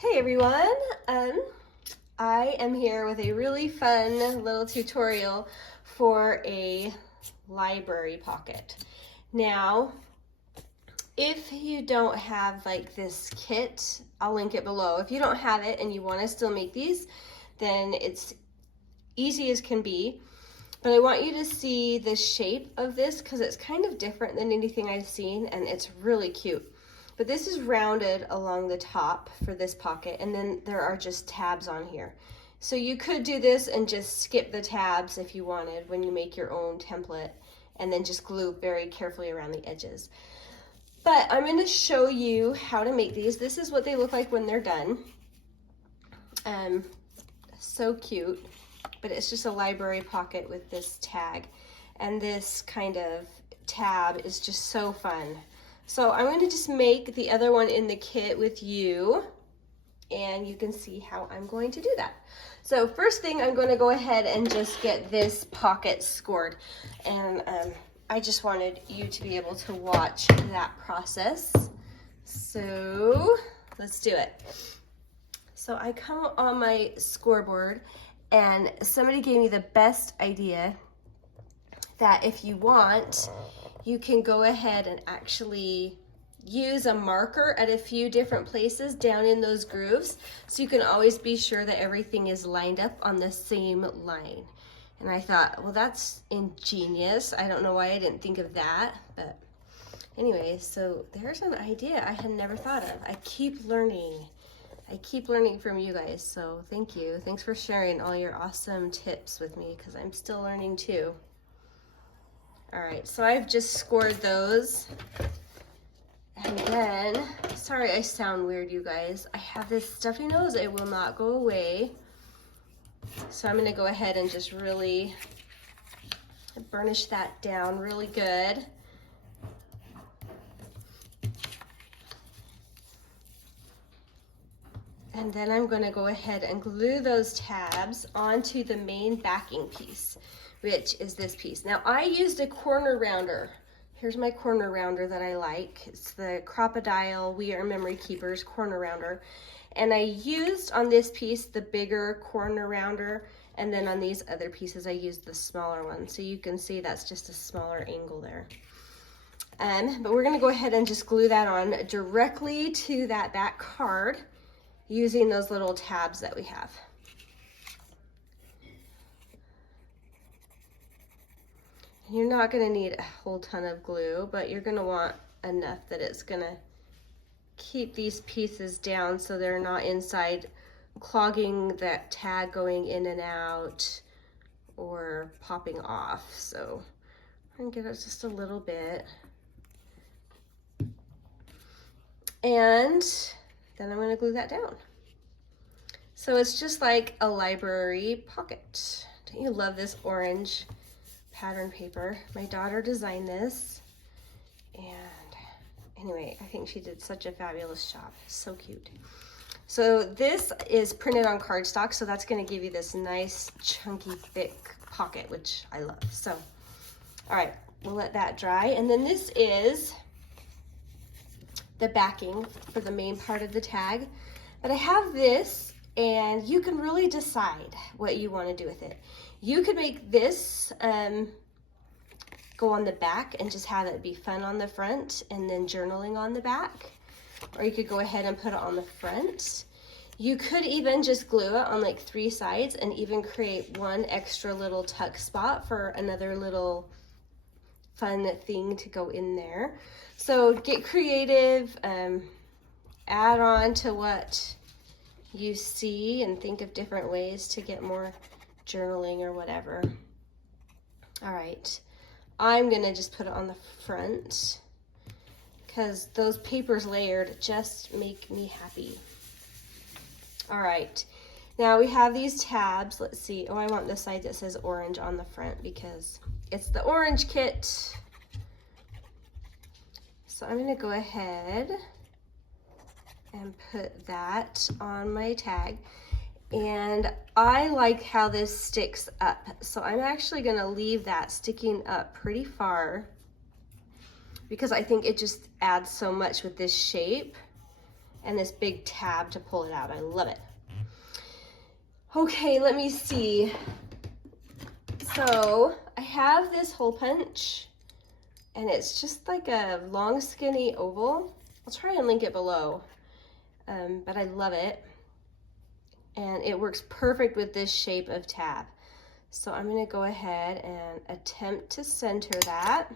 Hey everyone, I am here with a really fun little tutorial for a library pocket. Now, if you don't have like this kit, I'll link it below. If you don't have it and you want to still make these, then it's easy as can be. But I want you to see the shape of this because it's kind of different than anything I've seen and it's really cute. But this is rounded along the top for this pocket, and then there are just tabs on here. So you could do this and just skip the tabs if you wanted when you make your own template, and then just glue very carefully around the edges. But I'm going to show you how to make these. This is what they look like when they're done. So cute, but it's just a library pocket with this tag, and this kind of tab is just so fun. So I'm going to just make the other one in the kit with you, and you can see how I'm going to do that. So first thing, I'm going to go ahead and just get this pocket scored, and I just wanted you to be able to watch that process. So let's do it. So I come on my scoreboard, and somebody gave me the best idea that if you want, you can go ahead and actually use a marker at a few different places down in those grooves, so you can always be sure that everything is lined up on the same line. And I thought, well, that's ingenious. I don't know why I didn't think of that, but anyway, so there's an idea I had never thought of. I keep learning from you guys, so thank you. Thanks for sharing all your awesome tips with me, because I'm still learning too. All right, so I've just scored those. And then, sorry I sound weird, you guys. I have this stuffy nose, it will not go away. So I'm gonna go ahead and just really burnish that down really good. And then I'm gonna go ahead and glue those tabs onto the main backing piece, which is this piece. Now I used a corner rounder. Here's my corner rounder that I like. It's the Crocodile We Are Memory Keepers corner rounder. And I used on this piece the bigger corner rounder, and then on these other pieces I used the smaller one. So you can see that's just a smaller angle there. But we're gonna go ahead and just glue that on directly to that back card using those little tabs that we have. You're not going to need a whole ton of glue, but you're going to want enough that it's going to keep these pieces down so they're not inside clogging that tag going in and out or popping off. So I'm going to give it just a little bit. And then I'm going to glue that down. So it's just like a library pocket. Don't you love this orange pattern paper? My daughter designed this, and anyway, I think she did such a fabulous job. So cute. So this is printed on cardstock, so that's going to give you this nice chunky thick pocket, which I love. So all right, we'll let that dry, and then this is the backing for the main part of the tag. But I have this, and you can really decide what you want to do with it. You could make this go on the back and just have it be fun on the front and then journaling on the back. Or you could go ahead and put it on the front. You could even just glue it on like 3 sides and even create one extra little tuck spot for another little fun thing to go in there. So get creative, add on to what you see and think of different ways to get more journaling or whatever. All right, I'm gonna just put it on the front because those papers layered just make me happy. All right, now we have these tabs. Let's see. Oh, I want the side that says orange on the front because it's the orange kit. So I'm gonna go ahead and put that on my tag. And I like how this sticks up. So I'm actually gonna leave that sticking up pretty far because I think it just adds so much with this shape. and this big tab to pull it out. I love it. Okay, let me see. So I have this hole punch, and it's just like a long skinny oval. I'll try and link it below, but I love it. And it works perfect with this shape of tab. So I'm gonna go ahead and attempt to center that.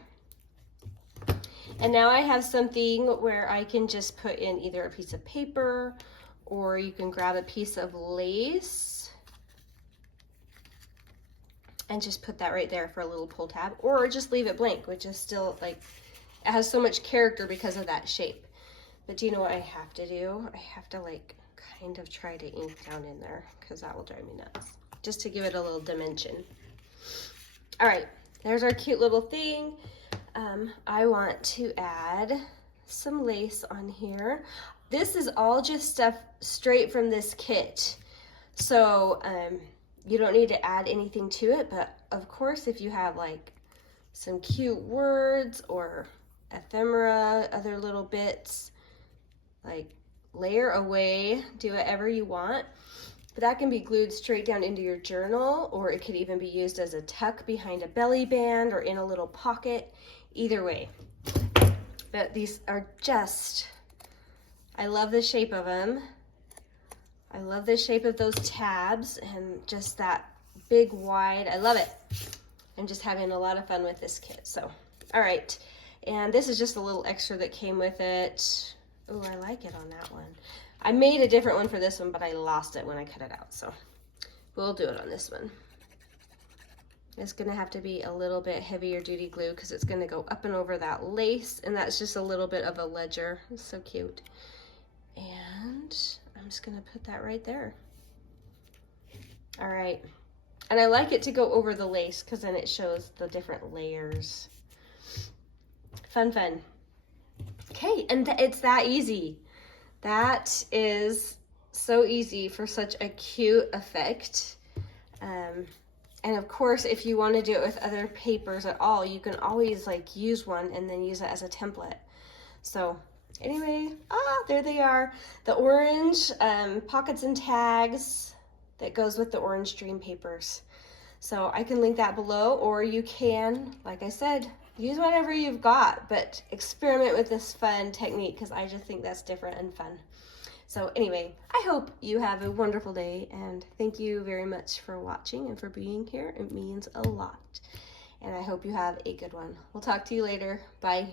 And now I have something where I can just put in either a piece of paper, or you can grab a piece of lace and just put that right there for a little pull tab, or just leave it blank, which is still like, it has so much character because of that shape. But do you know what I have to do? I have to like kind of try to ink down in there, because that will drive me nuts, just to give it a little dimension. All right, there's our cute little thing. I want to add some lace on here. This is all just stuff straight from this kit, so you don't need to add anything to it, but of course if you have like some cute words or ephemera, other little bits, like layer away, do whatever you want. But that can be glued straight down into your journal, or it could even be used as a tuck behind a belly band or in a little pocket, either way. But these are just, I love the shape of them. I love the shape of those tabs and just that big wide, I love it. I'm just having a lot of fun with this kit. So, all right. And this is just a little extra that came with it. Oh, I like it on that one. I made a different one for this one, but I lost it when I cut it out. So we'll do it on this one. It's gonna have to be a little bit heavier duty glue because it's gonna go up and over that lace, and that's just a little bit of a ledger. It's so cute. And I'm just gonna put that right there. All right. And I like it to go over the lace because then it shows the different layers. Fun, fun. Okay, and it's that easy. That is so easy for such a cute effect. And of course, if you want to do it with other papers at all, you can always like use one and then use it as a template. So anyway, there they are. The orange pockets and tags that goes with the orange dream papers. So I can link that below, or you can, like I said, use whatever you've got, but experiment with this fun technique because I just think that's different and fun. So anyway, I hope you have a wonderful day, and thank you very much for watching and for being here. It means a lot. And I hope you have a good one. We'll talk to you later. Bye.